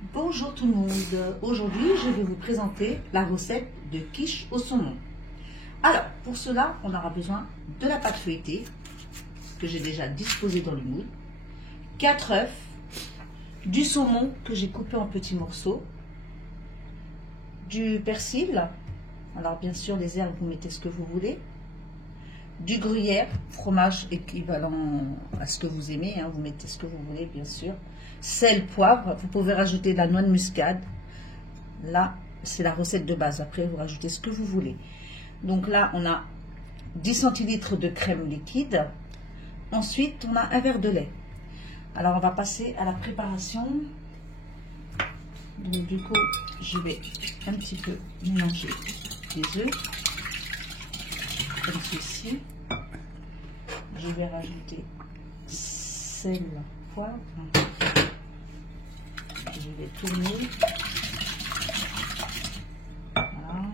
Bonjour tout le monde, aujourd'hui je vais vous présenter la recette de quiche au saumon. Alors pour cela on aura besoin de la pâte feuilletée que j'ai déjà disposée dans le moule, 4 œufs, du saumon que j'ai coupé en petits morceaux, du persil, alors bien sûr les herbes vous mettez ce que vous voulez, du gruyère, fromage équivalent à ce que vous aimez, vous mettez ce que vous voulez bien sûr, sel, poivre, vous pouvez rajouter de la noix de muscade, là c'est la recette de base, après vous rajoutez ce que vous voulez. Donc là on a 10 centilitres de crème liquide, ensuite on a un verre de lait. Alors on va passer à la préparation. Donc du coup je vais un petit peu mélanger les œufs comme ceci. Je vais rajouter sel, poivre. Je vais tourner. Voilà.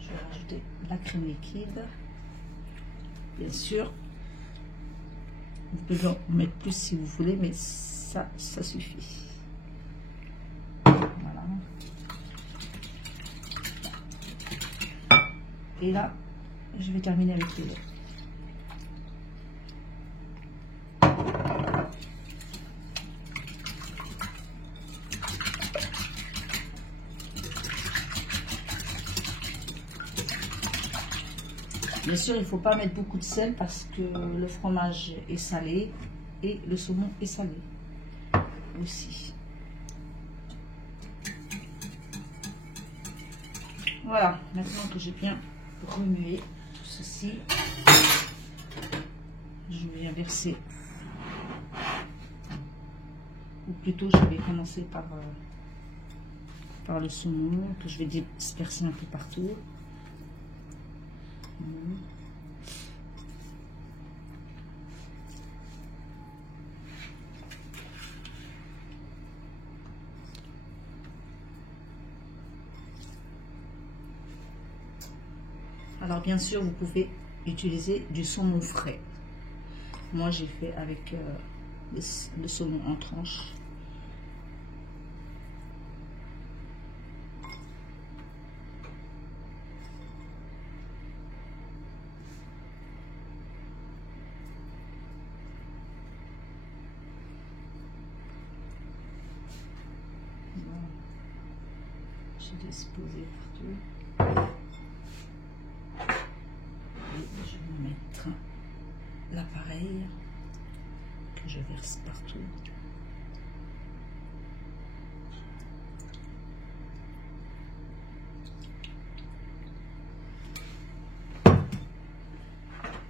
Je vais rajouter la crème liquide. Bien sûr, vous pouvez en mettre plus si vous voulez, mais ça suffit. Voilà. Et là, je vais terminer avec le lait. Bien sûr, il ne faut pas mettre beaucoup de sel parce que le fromage est salé et le saumon est salé aussi. Voilà, maintenant que j'ai bien remué tout ceci, je vais verser, ou plutôt je vais commencer par le saumon que je vais disperser un peu partout. Alors bien sûr vous pouvez utiliser du saumon frais. Moi j'ai fait avec le saumon en tranches. J'ai disposé partout. Et je vais mettre l'appareil que je verse partout.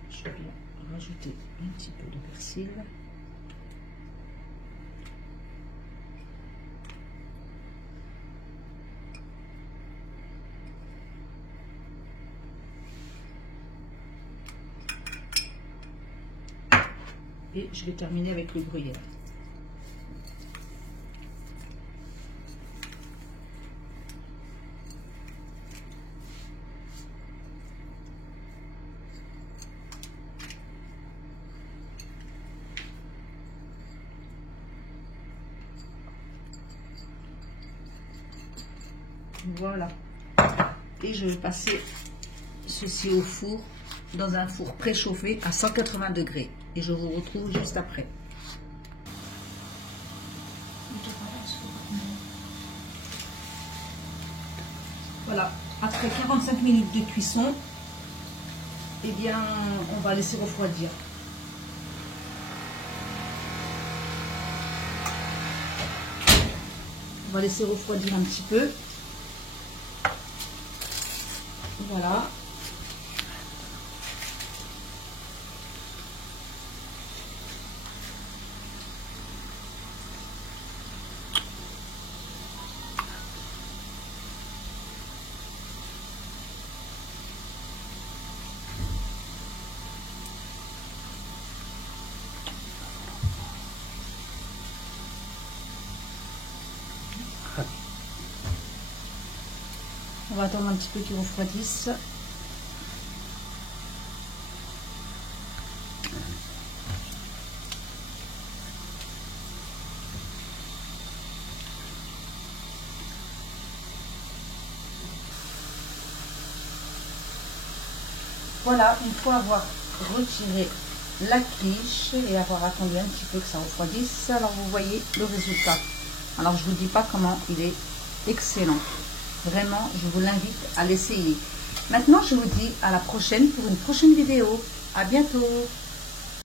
Je vais rajouter un petit peu de persil. Et je vais terminer avec le gruyère. Voilà. Et je vais passer ceci au four, dans un four préchauffé à 180 degrés. Et je vous retrouve juste après. Voilà, après 45 minutes de cuisson, eh bien, on va laisser refroidir. On va laisser refroidir un petit peu. Voilà. On va attendre un petit peu qu'ils refroidissent. Voilà, une fois avoir retiré la quiche et avoir attendu un petit peu que ça refroidisse, alors vous voyez le résultat. Alors je vous dis pas comment il est excellent. Vraiment, je vous l'invite à l'essayer. Maintenant, je vous dis à la prochaine pour une prochaine vidéo. À bientôt.